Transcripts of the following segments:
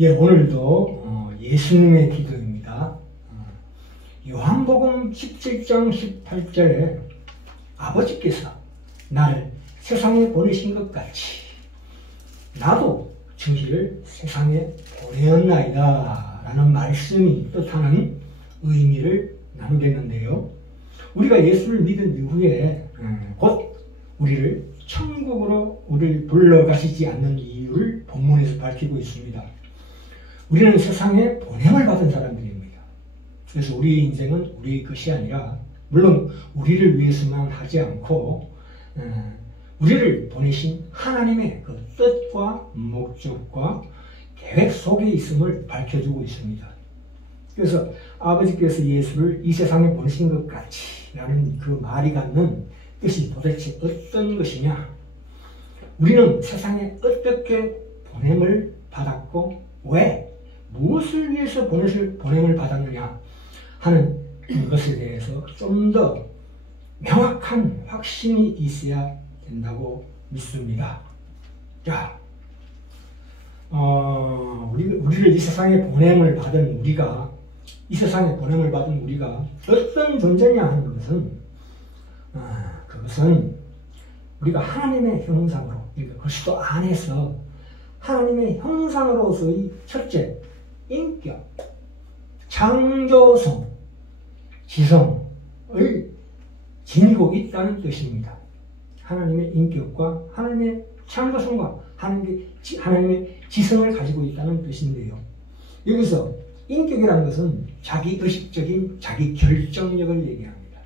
예, 오늘도 예수님의 기도입니다. 요한복음 17장 18절에 아버지께서 나를 세상에 보내신 것 같이 나도 저희를 세상에 보내었나이다 라는 말씀이 뜻하는 의미를 나누겠는데요. 우리가 예수를 믿은 이후에 곧 우리를 천국으로 우리를 불러가시지 않는 이유를 본문에서 밝히고 있습니다. 우리는 세상에 보냄을 받은 사람들입니다. 그래서 우리의 인생은 우리의 것이 아니라 물론 우리를 위해서만 하지 않고 우리를 보내신 하나님의 그 뜻과 목적과 계획 속에 있음을 밝혀주고 있습니다. 그래서 아버지께서 예수를 이 세상에 보내신 것 같이 라는 그 말이 갖는 뜻이 도대체 어떤 것이냐? 우리는 세상에 어떻게 보냄을 받았고 왜? 무엇을 위해서 보냄을 받았느냐 하는 것에 대해서 좀 더 명확한 확신이 있어야 된다고 믿습니다. 자, 우리를 이 세상에 보냄을 받은 우리가 어떤 존재냐 하는 것은 그것은 우리가 하나님의 형상으로, 그러니까 그리스도 안에서 하나님의 형상으로서의 첫째 인격, 창조성, 지성을 지니고 있다는 뜻입니다. 하나님의 인격과 하나님의 창조성과 하나님의 지성을 가지고 있다는 뜻인데요. 여기서 인격이라는 것은 자기 의식적인 자기 결정력을 얘기합니다.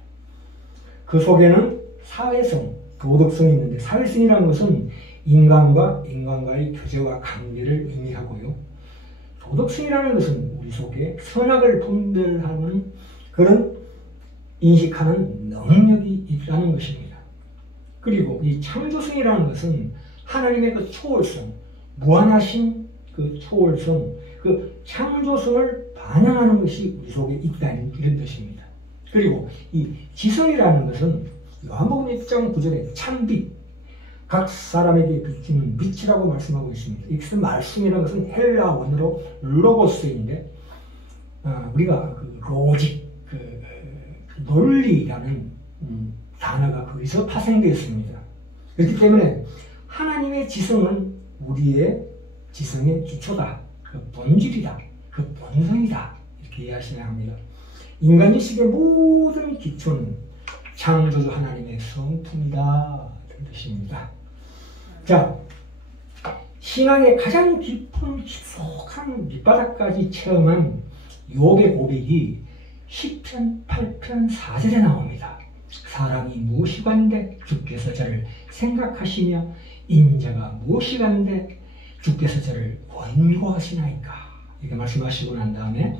그 속에는 사회성, 도덕성이 있는데 사회성이라는 것은 인간과의 교제와 관계를 의미하고요. 도덕성이라는 것은 우리 속에 선악을 분별하는 그런 인식하는 능력이 있다는 것입니다. 그리고 이 창조성이라는 것은 하나님의 그 초월성, 무한하신 그 초월성, 그 창조성을 반영하는 것이 우리 속에 있다는 이런 뜻입니다. 그리고 이 지성이라는 것은 요한복음 1장 9절에 참빛, 각 사람에게 비치는 빛이라고 말씀하고 있습니다. 이 말씀이라는 것은 헬라 원어로 로고스인데 우리가 그 로직, 논리라는 단어가 거기서 파생되었습니다. 그렇기 때문에 하나님의 지성은 우리의 지성의 기초다, 그 본질이다, 그 본성이다 이렇게 이해하셔야 합니다. 인간의식의 모든 기초는 창조주 하나님의 성품이다 이런 뜻입니다. 자, 신앙의 가장 깊은 깊숙한 밑바닥까지 체험한 욥의 고백이 시편 8편 4절에 나옵니다. 사람이 무엇이간데 주께서 저를 생각하시며 인자가 무엇이간데 주께서 저를 권고하시나이까 이렇게 말씀하시고 난 다음에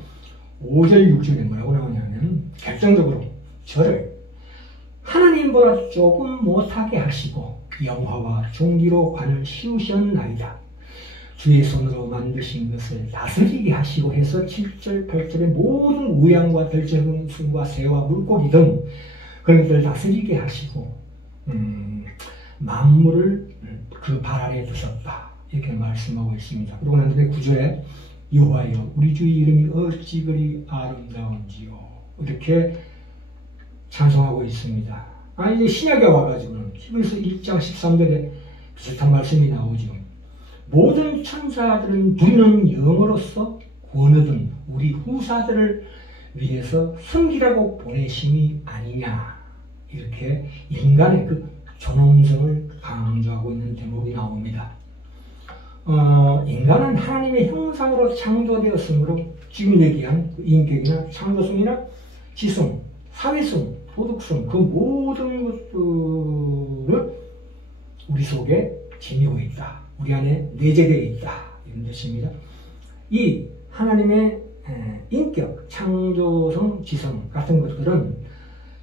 5절 6절에 뭐라고 나오냐면 결정적으로 저를 하나님보다 조금 못하게 하시고 영화와 종기로 관을 씌우셨나이다. 주의 손으로 만드신 것을 다스리게 하시고 해서 7절 8절의 모든 우양과 들짐승과 새와 물고기 등 그런 것을 다스리게 하시고 만물을 그 발 아래에 두셨다 이렇게 말씀하고 있습니다. 그러고 난 다음에 9절에 여호와여 우리 주의 이름이 어찌 그리 아름다운지요 이렇게 찬송하고 있습니다. 이제 신약에 와가지고는 히브리서 1장 13절에 비슷한 말씀이 나오죠. 모든 천사들은 누리는 영으로서 구원 얻은 우리 후사들을 위해서 섬기라고 보내심이 아니냐 이렇게 인간의 그 존엄성을 강조하고 있는 대목이 나옵니다. 인간은 하나님의 형상으로 창조되었으므로 지금 얘기한 인격이나 창조성이나 지성, 사회성, 도덕성 그 모든 것들을 우리 속에 지니고 있다. 우리 안에 내재되어 있다. 이런 뜻입니다. 이 하나님의 인격, 창조성, 지성 같은 것들은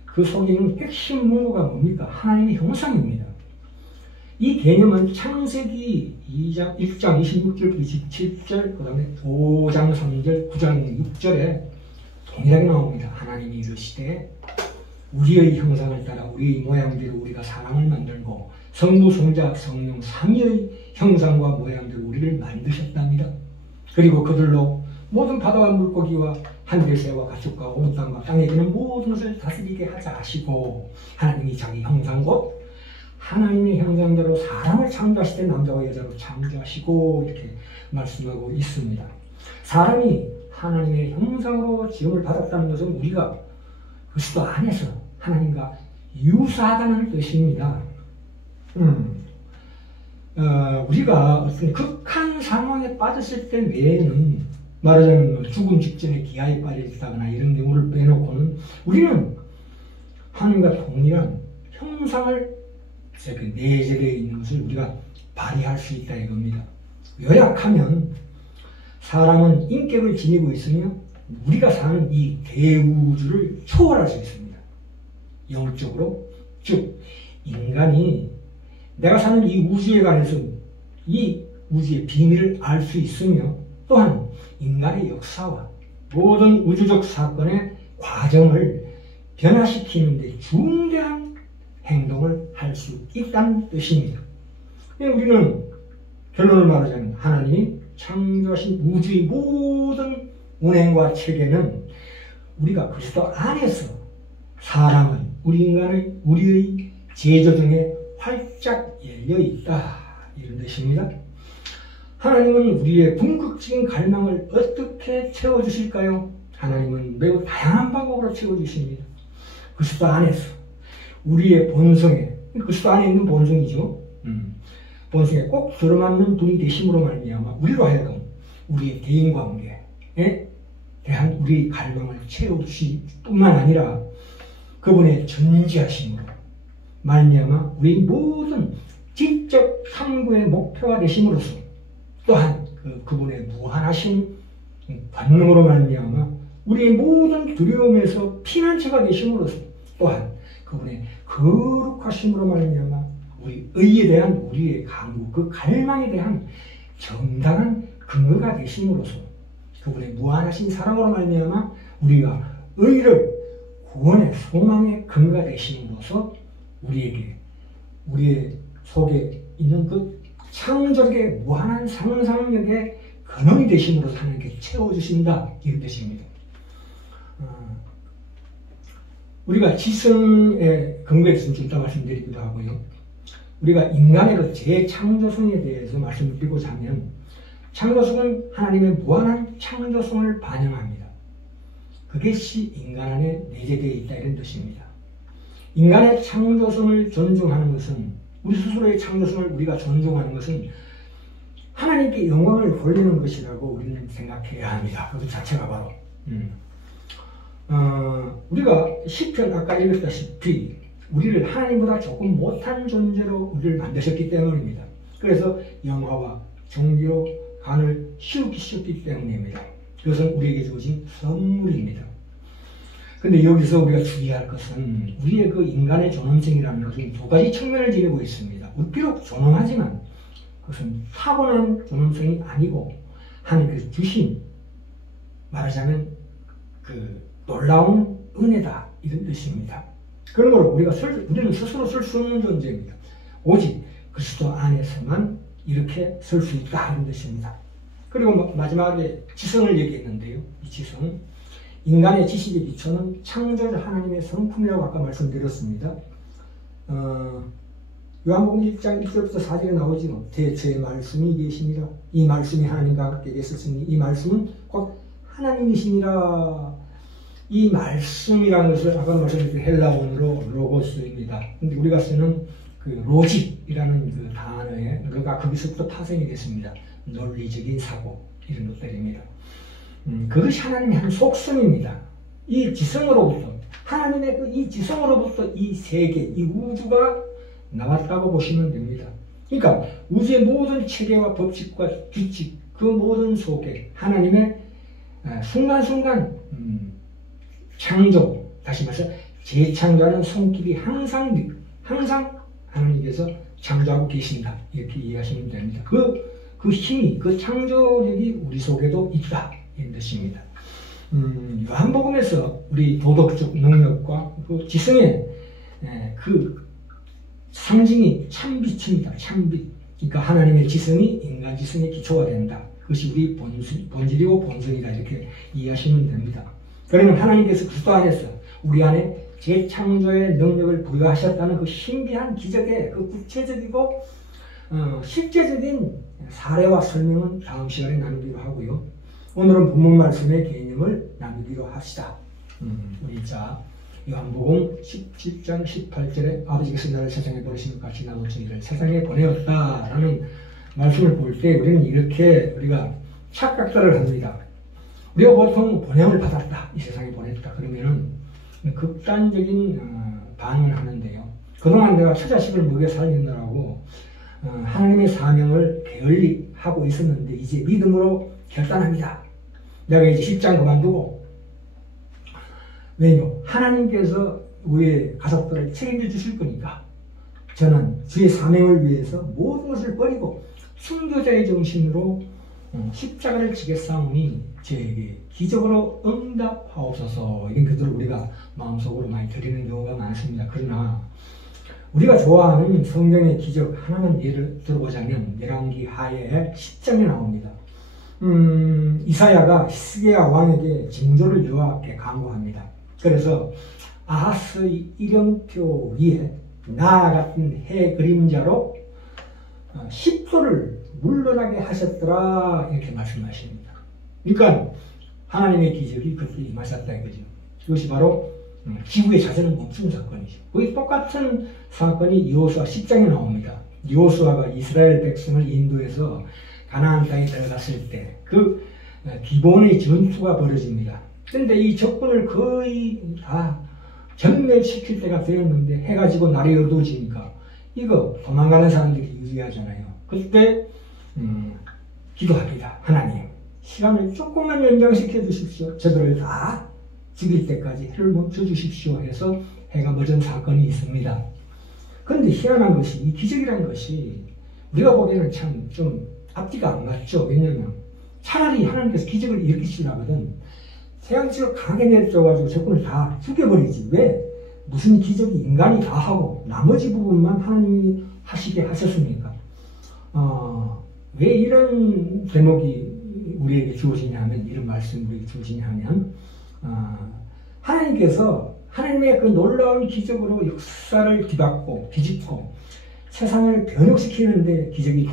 그 속에 있는 핵심 문구가 뭡니까? 하나님의 형상입니다. 이 개념은 창세기 1장 26절, 27절, 그 다음에 5장 3절, 9장 6절에 동일하게 나옵니다. 하나님이 이르시되 우리의 형상을 따라 우리의 모양대로 우리가 사람을 만들고 성부, 성자, 성령, 삼위의 형상과 모양대로 우리를 만드셨답니다. 그리고 그들로 모든 바다와 물고기와 하늘의 새와 가축과 온 땅과 땅에 있는 모든 것을 다스리게 하자 하시고, 하나님이 자기 형상 곧 하나님의 형상대로 사람을 창조하실 때 남자와 여자로 창조하시고, 이렇게 말씀하고 있습니다. 사람이 하나님의 형상으로 지음을 받았다는 것은 우리가 그리스도 안에서 하나님과 유사하다는 뜻입니다. 우리가 어떤 극한 상황에 빠졌을 때 외에는, 말하자면 죽음 직전에 기아에 빠져있다거나 이런 경우를 빼놓고는 우리는 하나님과 동일한 형상을 내재되어 있는 것을 우리가 발휘할 수 있다 이겁니다. 요약하면 사람은 인격을 지니고 있으며 우리가 사는 이 대우주를 초월할 수 있습니다. 영적으로. 즉 인간이 내가 사는 이 우주에 관해서 이 우주의 비밀을 알 수 있으며, 또한 인간의 역사와 모든 우주적 사건의 과정을 변화시키는 데 중대한 행동을 할 수 있다는 뜻입니다. 우리는 결론을 말하자면 하나님이 창조하신 우주의 모든 운행과 체계는 우리가 그리스도 안에서 사람은 우리의 제조 중에 활짝 열려 있다 이런 뜻입니다. 하나님은 우리의 궁극적인 갈망을 어떻게 채워주실까요? 하나님은 매우 다양한 방법으로 채워주십니다. 그리스도 안에서 우리의 본성에, 그리스도 안에 있는 본성이죠. 본성에 꼭 들어맞는 분이 되심으로 말미암아 우리로 하여금 우리의 대인관계에 대한 우리의 갈망을 채워주실 뿐만 아니라 그분의 전지하심으로 말미암아 우리 모든 지적 탐구의 목표가 되심으로써, 또한 그분의 무한하신 권능으로 말미암아 우리의 모든 두려움에서 피난처가 되심으로써, 또한 그분의 거룩하심으로 말미암아 우리 의에 대한 우리의 강구, 그 갈망에 대한 정당한 근거가 되심으로써, 그분의 무한하신 사랑으로 말미암아 우리가 의를 구원의 소망의 근거가 되심으로써 우리에게, 우리의 속에 있는 그 창조력의 무한한 상상력의 근원이 되심으로써 하나님께 채워주신다 이런 뜻입니다. 우리가 지성의 근거에 대해서 좀 이따 말씀드리기도 하고요. 우리가 인간의 재창조성에 대해서 말씀드리고자 하면, 창조성은 하나님의 무한한 창조성을 반영합니다. 그것이 인간 안에 내재되어 있다 이런 뜻입니다. 인간의 창조성을 존중하는 것은, 우리 스스로의 창조성을 우리가 존중하는 것은 하나님께 영광을 돌리는 것이라고 우리는 생각해야 합니다. 그 자체가 바로 우리가 시편 아까 읽었다시피 우리를 하나님보다 조금 못한 존재로 우리를 만드셨기 때문입니다. 그래서 영화와 종기로 간을 씌우기 때문입니다. 그것은 우리에게 주어진 선물입니다. 근데 여기서 우리가 주의할 것은 우리의 그 인간의 존엄성이라는 것은 두 가지 측면을 지니고 있습니다. 비록 존엄하지만 그것은 타고난 존엄성이 아니고 하나님께서 주신, 말하자면 그 놀라운 은혜다 이런 뜻입니다. 그러므로 우리는 스스로 설 수 없는 존재입니다. 오직 그리스도 안에서만 이렇게 설 수 있다 이런 뜻입니다. 그리고 마지막에 지성을 얘기했는데요. 이 지성은 인간의 지식의 기초는 창조주 하나님의 성품이라고 아까 말씀드렸습니다. 요한복음 1장 1절부터 4절에 나오지요. 대초에 말씀이 계시니라. 이 말씀이 하나님과 함께 계셨으니 이 말씀은 곧 하나님이시니라. 이 말씀이라는 것을 아까 말씀드린 헬라어로 로고스입니다. 근데 우리가 쓰는 그 로직이라는 그 단어에 그가 거기서부터 파생이 됐습니다. 논리적인 사고 이런 것들입니다. 그것이 하나님의 한 속성입니다. 이 지성으로부터, 하나님의 이 지성으로부터 이 세계, 이 우주가 나왔다고 보시면 됩니다. 그러니까 우주의 모든 체계와 법칙과 규칙, 그 모든 속에 하나님의 순간순간 창조, 다시 말해서 재창조하는 손길이 항상 하나님께서 창조하고 계신다 이렇게 이해하시면 됩니다. 그 힘이, 그 창조력이 우리 속에도 있다 이런 뜻입니다. 요한복음에서 우리 도덕적 능력과 그 지성의 그 상징이 참빛입니다. 참빛. 그러니까 하나님의 지성이 인간 지성의 기초가 된다. 그것이 우리 본질이고 본성이다 이렇게 이해하시면 됩니다. 그러면 하나님께서 그리스도 안에서 우리 안에 재창조의 능력을 부여하셨다는 그 신비한 기적의 그 구체적이고 실제적인 사례와 설명은 다음 시간에 나누기로 하고요. 오늘은 본문 말씀의 개념을 나누기로 합시다. 우리 자 요한복음 17장 18절에 아버지께서 나를 세상에 보내신 것 같이 나도 저희를 세상에 보내었다라는 말씀을 볼 때 우리는 이렇게 우리가 착각들을 합니다. 우리가 보통 보냄을 받았다, 이 세상에 보냈다 그러면은 극단적인 반응을 하는데요. 그동안 내가 처자식을 먹여 살리느라고 하나님의 사명을 게을리하고 있었는데 이제 믿음으로 결단합니다. 내가 이제 직장 그만두고, 왜요? 하나님께서 우리의 가족들을 책임져 주실 거니까 저는 주의 사명을 위해서 모든 것을 버리고 순교자의 정신으로 십자가를 지겠사오니 저에게 기적으로 응답하옵소서. 이런 기도를 우리가 마음속으로 많이 드리는 경우가 많습니다. 그러나 우리가 좋아하는 성경의 기적 하나만 예를 들어보자면 열왕기 하에 10장에 나옵니다. 이사야가 히스기야 왕에게 징조를 여호와께 간구합니다. 그래서 아하스 일령표 위에 나 같은 해 그림자로 10도를 물러나게 하셨더라 이렇게 말씀하십니다. 그러니까 하나님의 기적이 그렇게 임하셨다 이거죠. 이것이 바로 지구의 자전을 멈춘 사건이죠. 거기 똑같은 사건이 여호수아 10장에 나옵니다. 여호수아가 이스라엘 백성을 인도해서 가나안 땅에 들어갔을 때 그 기본의 전투가 벌어집니다. 그런데 이 적군을 거의 다 전멸시킬 때가 되었는데 해가 지고 날이 어두워지니까 이거 도망가는 사람들이 유리하잖아요. 그때 기도합니다. 하나님, 시간을 조금만 연장시켜 주십시오. 저들을 다 죽일 때까지 해를 멈춰 주십시오 해서 해가 멎은 사건이 있습니다. 그런데 희한한 것이 이 기적이라는 것이 우리가 보기에는 참 좀 앞뒤가 안 맞죠. 왜냐하면 차라리 하나님께서 기적을 일으키시려거든 태양치가 강하게 내려져가지고 적군을 다 죽여버리지. 왜? 무슨 기적이 인간이 다 하고 나머지 부분만 하나님이 하시게 하셨습니까? 왜 이런 대목이 우리에게 주어지냐 하면, 이런 말씀이 우리에게 주어지냐 하면, 하나님께서 하나님의 그 놀라운 기적으로 역사를 뒤집고 세상을 변혁시키는데 기적이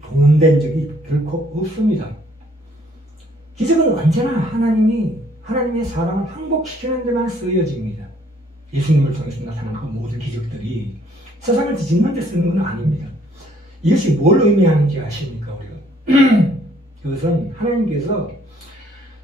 동원된 적이 결코 없습니다. 기적은 언제나 하나님의 사랑을 항복시키는 데만 쓰여집니다. 예수님을 통해서 나타난 그 모든 기적들이 세상을 뒤집는 데 쓰는 건 아닙니다. 이것이 뭘 의미하는지 아십니까, 우리가? 그것은 하나님께서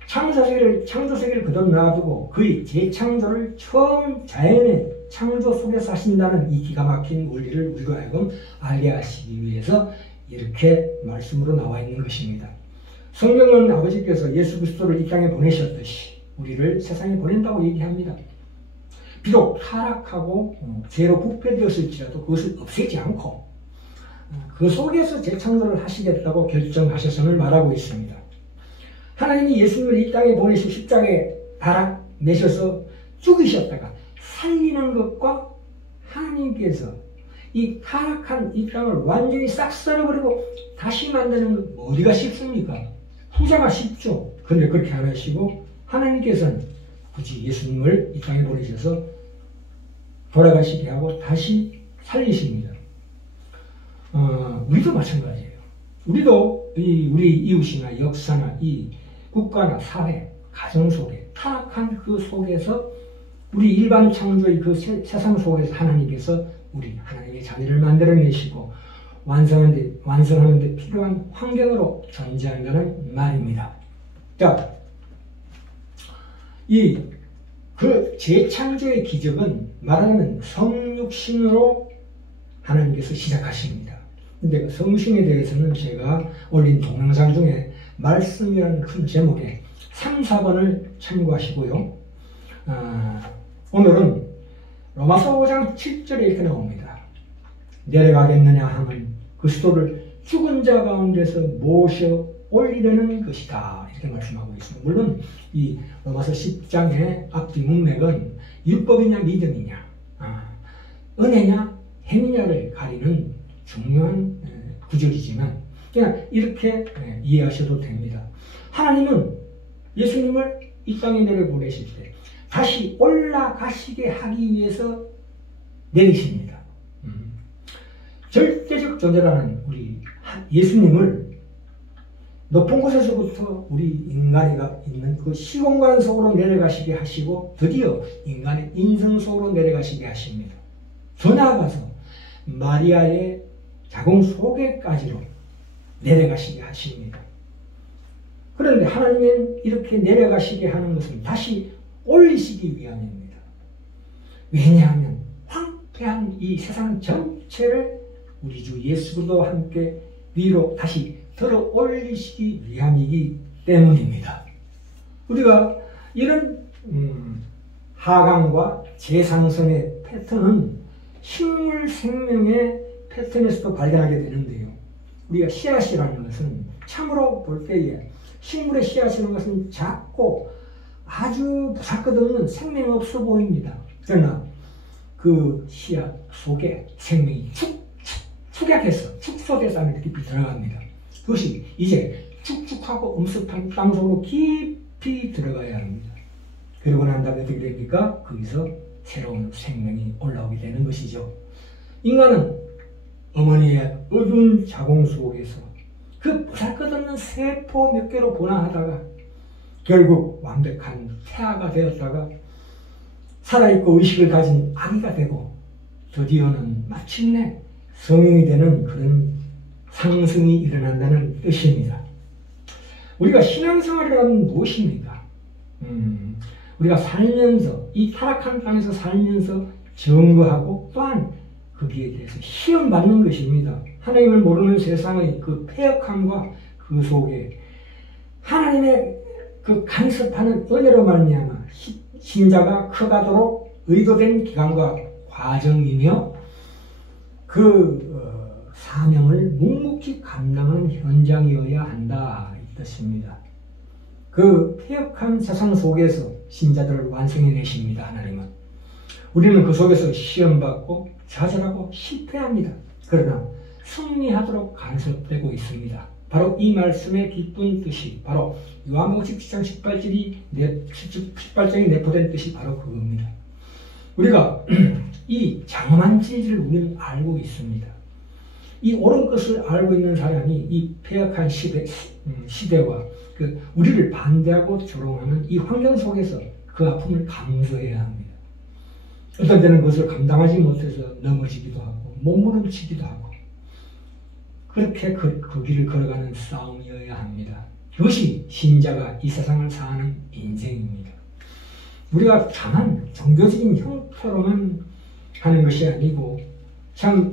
창조세계를 그대로 놔두고 그의 재창조를 처음 자연의 창조 속에서 하신다는 이 기가 막힌 원리를 우리가 하여금 알게 하시기 위해서 이렇게 말씀으로 나와 있는 것입니다. 성경은 아버지께서 예수 그리스도를 이 땅에 보내셨듯이 우리를 세상에 보낸다고 얘기합니다. 비록 타락하고 죄로 부패되었을지라도 그것을 없애지 않고 그 속에서 재창조를 하시겠다고 결정하셨음을 말하고 있습니다. 하나님이 예수님을 이 땅에 보내시 십자가에 달아 내셔서 죽이셨다가 살리는 것과 하나님께서 이 타락한 이 땅을 완전히 싹 썰어버리고 다시 만드는 것, 어디가 쉽습니까? 후자가 쉽죠. 그런데 그렇게 안 하시고 하나님께서는 굳이 예수님을 이 땅에 보내셔서 돌아가시게 하고 다시 살리십니다. 우리도 마찬가지예요. 우리도 우리 이웃이나 역사나 이 국가나 사회, 가정 속에 타락한 그 속에서 우리 일반 창조의 그 세상 속에서 하나님께서 우리 하나님의 자녀를 만들어내시고 완성하는 데 필요한 환경으로 존재한다는 말입니다. 자, 그 재창조의 기적은 말하자면 성육신으로 하나님께서 시작하십니다. 근데 그 성육신에 대해서는 제가 올린 동영상 중에 말씀이라는 큰 제목에 3, 4번을 참고하시고요. 오늘은 로마서 5장 7절에 이렇게 나옵니다. 내려가겠느냐 하면 그리스도를 죽은 자 가운데서 모셔 올리려는 것이다. 이렇게 말씀하고 있습니다. 물론 이 로마서 10장의 앞뒤 문맥은 율법이냐 믿음이냐, 은혜냐 행위냐를 가리는 중요한 구절이지만 그냥 이렇게 이해하셔도 됩니다. 하나님은 예수님을 이 땅에 내려보내실 때 다시 올라가시게 하기 위해서 내리십니다. 절대적 존재라는 우리 예수님을 높은 곳에서부터 우리 인간이가 있는 그 시공간 속으로 내려가시게 하시고 드디어 인간의 인성 속으로 내려가시게 하십니다. 더 나아가서 마리아의 자궁 속에까지로 내려가시게 하십니다. 그런데 하나님은 이렇게 내려가시게 하는 것은 다시 올리시기 위함입니다. 왜냐하면 황폐한 이 세상 전체를 우리 주 예수 그리스도와 함께 위로 다시 들어 올리시기 위함이기 때문입니다. 우리가 이런 하강과 재상선의 패턴은 식물 생명의 패턴에서도 발견하게 되는데요. 우리가 씨앗이라는 것은 참으로 볼 때에 식물의 씨앗이라는 것은 작고 아주 보잘것없는 생명 없어 보입니다. 그러나 그 씨앗 속에 생명이 축약해서 축 속에서 안에 깊이 들어갑니다. 그것이 이제 축축하고 엄습한 땅 속으로 깊이 들어가야 합니다. 그러고 난 다음에 어떻게 됩니까? 거기서 새로운 생명이 올라오게 되는 것이죠. 인간은 어머니의 어두운 자궁 속에서 그 보잘것없는 세포 몇 개로 분화하다가 결국 완벽한 태아가 되었다가 살아있고 의식을 가진 아기가 되고 드디어는 마침내 성인이 되는 그런 상승이 일어난다는 뜻입니다. 우리가 신앙생활이라는 무엇입니까? 우리가 살면서 이 타락한 땅에서 살면서 증거하고 또한 거기에 대해서 시험받는 것입니다. 하나님을 모르는 세상의 그 폐역함과 그 속에 하나님의 그 간섭하는 은혜로 말미암아 신자가 커가도록 의도된 기간과 과정이며 그 사명을 묵묵히 감당하는 현장이어야 한다 이 뜻입니다. 그 폐역한 세상 속에서 신자들을 완성해내십니다. 하나님은. 우리는 그 속에서 시험받고 좌절하고 실패합니다. 그러나 승리하도록 간섭되고 있습니다. 바로 이 말씀의 기쁜 뜻이 바로 요한복음 17장 18절이 내포된 뜻이 바로 그겁니다. 우리가 이 장엄한 진리를 우리는 알고 있습니다. 이 옳은 것을 알고 있는 사람이 이 폐역한 시대와 그 우리를 반대하고 조롱하는 이 환경 속에서 그 아픔을 감수해야 합니다. 어떤 때는 그것을 감당하지 못해서 넘어지기도 하고 몸부림치기도 하고 그렇게 그 길을 걸어가는 싸움이어야 합니다. 그것이 신자가 이 세상을 사는 인생입니다. 우리가 다만 종교적인 형태로만 하는 것이 아니고 참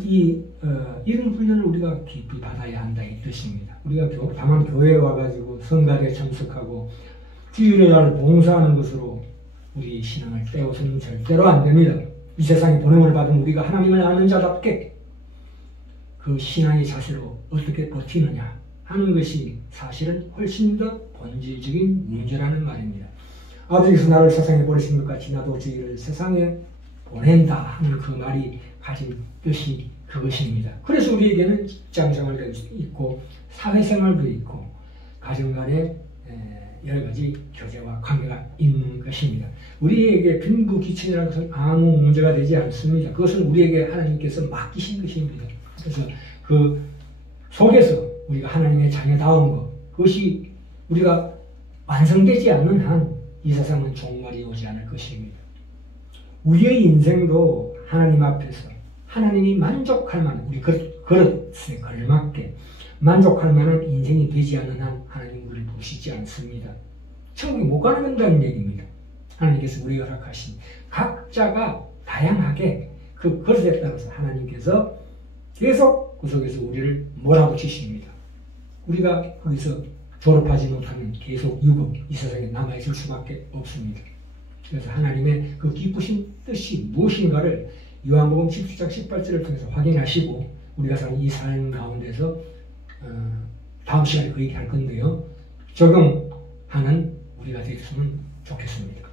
이런 훈련을 우리가 깊이 받아야 한다 이 뜻입니다. 우리가 다만 교회에 와가지고 성가대에 참석하고 주일의 날 봉사하는 것으로 우리 신앙을 떼어서는 절대로 안 됩니다. 이 세상에 보냄을 받은 우리가 하나님을 아는 자답게 그 신앙의 자세로 어떻게 버티느냐 하는 것이 사실은 훨씬 더 본질적인 문제라는 말입니다. 아버지께서 나를 세상에 보내신 것 같이 나도 저희를 세상에 보낸다 하는 그 말이 가진 뜻이 그것입니다. 그래서 우리에게는 직장생활도 있고 사회생활도 있고 가정간에 여러 가지 교제와 관계가 있는 것입니다. 우리에게 빈부귀천이라는 것은 아무 문제가 되지 않습니다. 그것은 우리에게 하나님께서 맡기신 것입니다. 그래서 그 속에서 우리가 하나님의 자녀다운 것, 그것이 우리가 완성되지 않는 한 이 세상은 종말이 오지 않을 것입니다. 우리의 인생도 하나님 앞에서 하나님이 만족할 만한 우리 그릇에 걸맞게 만족할 만한 인생이 되지 않는 한 하나님 우리를 부르시지 않습니다. 천국에 못 가는 얘기입니다. 하나님께서 우리가 허락하신 각자가 다양하게 그 그릇에 따라서 하나님께서 계속 그 속에서 우리를 몰아붙이십니다. 우리가 거기서 졸업하지 못하면 계속 유급 이 세상에 남아있을 수밖에 없습니다. 그래서 하나님의 그 기쁘신 뜻이 무엇인가를 요한복음 17장 18절을 통해서 확인하시고 우리가 사는 이 삶 가운데서 다음 시간에 그 얘기할 건데요. 적용하는 우리가 됐으면 좋겠습니다.